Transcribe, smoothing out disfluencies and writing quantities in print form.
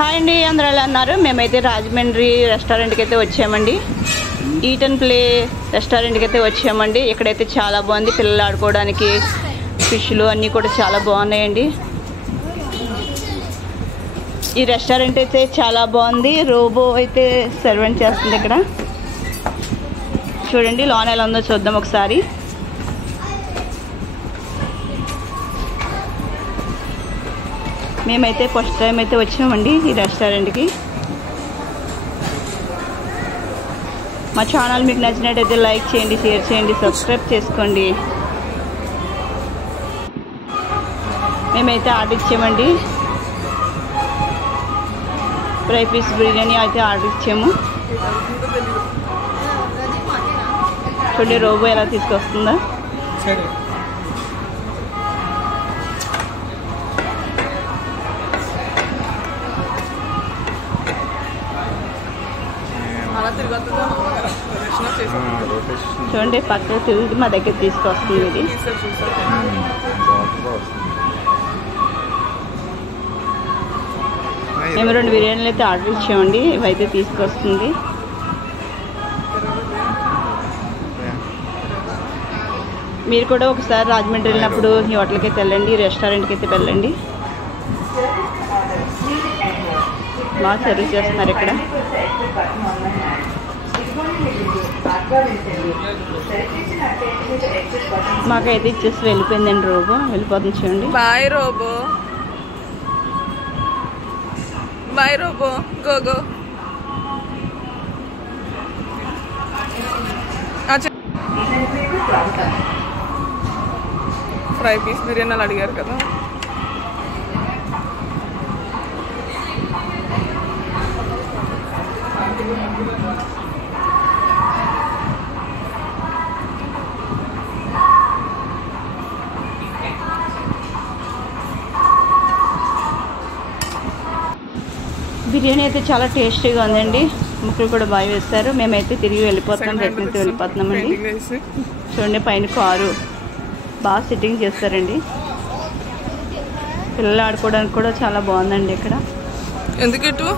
Hi అండి, అందరూ ఎలా అన్నారు? మేమైతే రాజమండ్రి రెస్టారెంట్కి అయితే వచ్చామండి. ఈట్ అండ్ ప్లే రెస్టారెంట్కి అయితే వచ్చామండి. ఇక్కడైతే చాలా బాగుంది, పిల్లలు ఆడుకోవడానికి ఫిష్లు అన్నీ కూడా చాలా బాగున్నాయండి. ఈ రెస్టారెంట్ అయితే చాలా బాగుంది. రోబో అయితే సర్వెంట్ చేస్తుంది. ఇక్కడ చూడండి, లోన ఎలా ఉందో చూద్దాం ఒకసారి. మేమైతే ఫస్ట్ టైం అయితే వచ్చామండి ఈ రెస్టారెంట్కి. మా ఛానల్ మీకు నచ్చినట్టయితే లైక్ చేయండి, షేర్ చేయండి, సబ్స్క్రైబ్ చేసుకోండి. మేమైతే ఆర్డర్ ఇచ్చామండి. ఫ్రై పీస్ బిర్యానీ అయితే ఆర్డర్ ఇచ్చాము. చూడండి రోబో ఎలా తీసుకొస్తుందా. చూడండి పక్కన తిరిగి మా దగ్గర తీసుకొస్తుంది. ఇది మేము 2 బిర్యానీలు అయితే ఆర్డర్ ఇచ్చామండి. ఇవైతే తీసుకొస్తుంది. మీరు కూడా ఒకసారి రాజమండ్రి వెళ్ళినప్పుడు ఈ హోటల్కి అయితే వెళ్ళండి, రెస్టారెంట్కి అయితే వెళ్ళండి. బాగా సర్వ్ చేస్తున్నారు ఇక్కడ. మాకైతే ఇచ్చేసి వెళ్ళిపోయిందండి రోబో. వెళ్ళిపోతుంది చూడండి. Bye robo, bye robo, go go. Fry piece బిర్యానీలు అడిగారు కదా. బిర్యానీ అయితే చాలా టేస్టీగా ఉందండి. ముక్కలు కూడా బాగా వేస్తారు. మేమైతే తిరిగి వెళ్ళిపోతున్నాం, రిటర్న్ అయితే వెళ్ళిపోతున్నామండి. చూడండి పైన కారు బాగా సెట్టింగ్ చేస్తారండి. పిల్లలు ఆడుకోవడానికి కూడా చాలా బాగుందండి ఇక్కడ. ఎందుకు